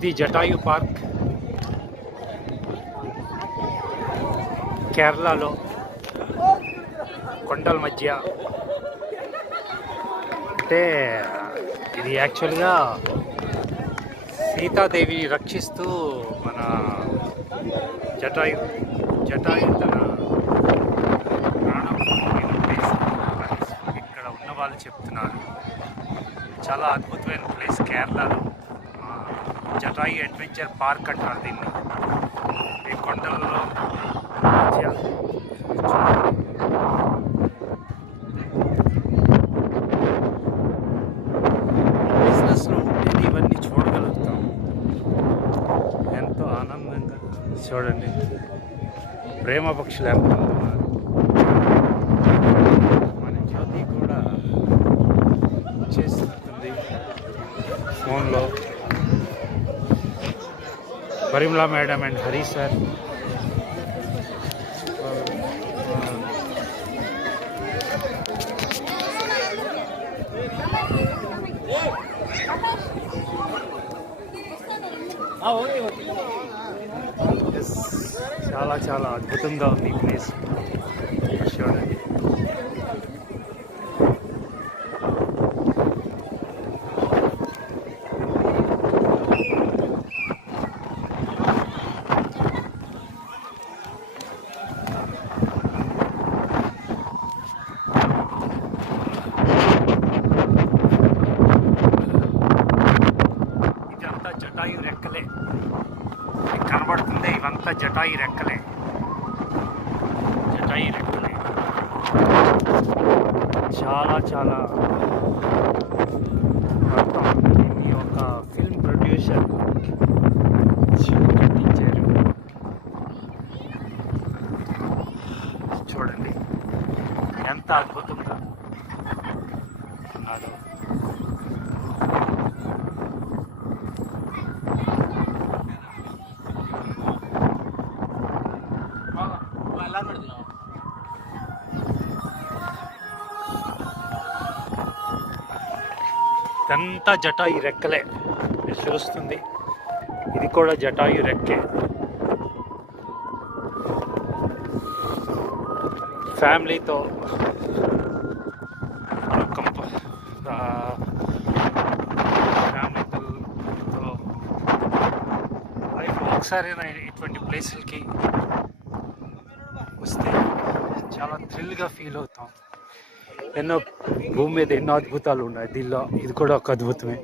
ఇది జటాయు పార్క్, కేరళలో కొండల మధ్య. అంటే ఇది యాక్చువల్గా సీతాదేవిని రక్షిస్తూ మన జటాయు తన ప్రాణం ప్లేస్ ఇక్కడ ఉన్న వాళ్ళు చెప్తున్నారు. చాలా అద్భుతమైన ప్లేస్ కేరళలో. జటాయు అడ్వెంచర్ పార్క్ అంటారు దీన్ని. ఈ కొండలలో బిజినెస్లో ఉండేది ఇవన్నీ చూడగలుగుతాం. ఎంతో ఆనందంగా చూడండి, ప్రేమ పక్షులు ఎంత ఉన్నారు. మన జ్యోతి కూడా చేస్తుంది ఫోన్లో. పరిమళ మేడం అండ్ హరి సార్ చాలా చాలా అద్భుతంగా ఉంది ఈ ప్లేస్ చూడండి. ఇదంతా జటాయు రెక్కలే కనబడుతుంది. ఇవంతా జటాయు రెక్కలే. చాలా చాలా మొత్తం ఈ ఒక ఫిల్మ్ ప్రొడ్యూసర్ కట్టించారు. చూడండి ఎంత అద్భుతంగా ఉన్నాడు. ఇదంతా జటాయు రెక్కలే చూస్తుంది. ఇది కూడా జటాయు రెక్కే. ఫ్యామిలీతో ఒకసారైనా ఇటువంటి ప్లేసులకి వస్తే చాలా థ్రిల్గా ఫీల్ అవుతాం. భూమి మీద ఎన్నో అద్భుతాలు ఉన్నాయి. దీనిలో ఇది కూడా ఒక అద్భుతమే.